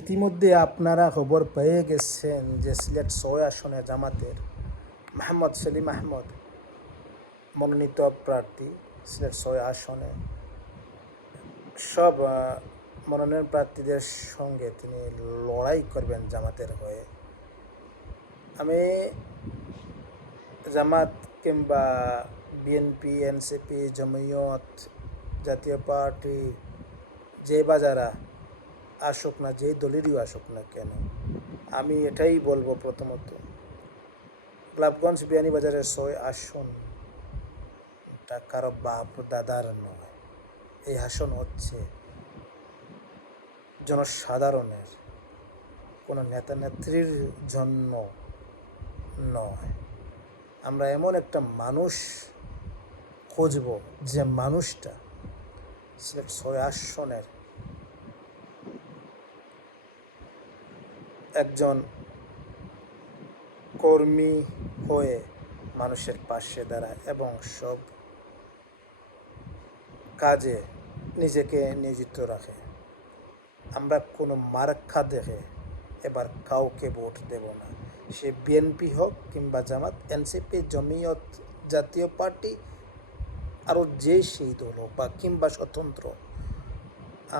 ইতিমধ্যে আপনারা খবর পেয়ে গেছেন যে সিলেট ৬ আসনে জামাতের মোহাম্মদ সেলিম আহমদ মনোনীত প্রার্থী। সিলেট ৬ আসনে সব মনোনয়ন প্রার্থীদের সঙ্গে তিনি লড়াই করবেন জামাতের হয়ে। আমি জামাত কিংবা বিএনপি, এনসিপি, জমিয়ত, জাতীয় পার্টি, যে বা যারা আসুক না, যেই দলেরই আসুক না কেন, আমি এটাই বলবো, প্রথমত গোলাপগঞ্জ বিয়ানীবাজারের ৬ আসনটা কারো বাপ দাদার নয়। এই আসন হচ্ছে জনসাধারণের, কোনো নেতা নেত্রীর জন্য নয়। আমরা এমন একটা মানুষ খুঁজব যে মানুষটা সিলেট ৬ আসনের একজন কর্মী হয়ে মানুষের পাশে দাঁড়ায় এবং সব কাজে নিজেকে নিয়োজিত রাখে। আমরা কোনো মার্কা দেখে এবার কাউকে ভোট দেব না, সে বিএনপি হোক কিংবা জামাত, এনসিপি, জমিয়ত, জাতীয় পার্টি, আরও যে সেই দল হোক বা কিংবা স্বতন্ত্র।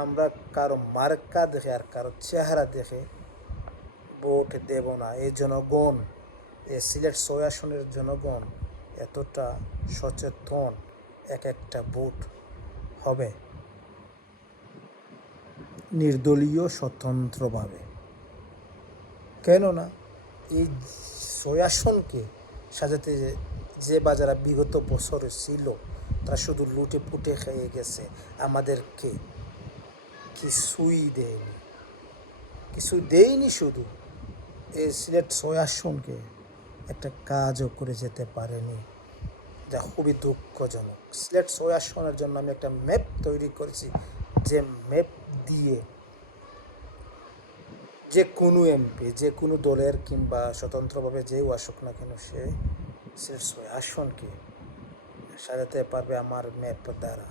আমরা কারো মার্কা দেখে আর কারো চেহারা দেখে ভোট দেব না। এই জনগণ, এই সিলেট ৬ আসনের জনগণ এতটা সচেতন, এক একটা ভোট হবে নির্দলীয় স্বতন্ত্রভাবে। কেননা এই ৬ আসনকে সাজাতে যে বা যারা বিগত বছরে ছিল, তারা শুধু লুটে পুটে খেয়ে গেছে, আমাদেরকে কিছু দেয়নি। শুধু এই সিলেট ৬ আসনকে একটা কাজও করে যেতে পারেনি, যা খুবই দুঃখজনক। সিলেট ৬ আসনের জন্য আমি একটা ম্যাপ তৈরি করেছি, যে ম্যাপ দিয়ে যে কোনো এমপি, যে কোনো দলের কিংবা স্বতন্ত্রভাবে যেও আসুক না কেন, সে সিলেট ৬ আসনকে সাজাতে পারবে আমার ম্যাপ দ্বারা।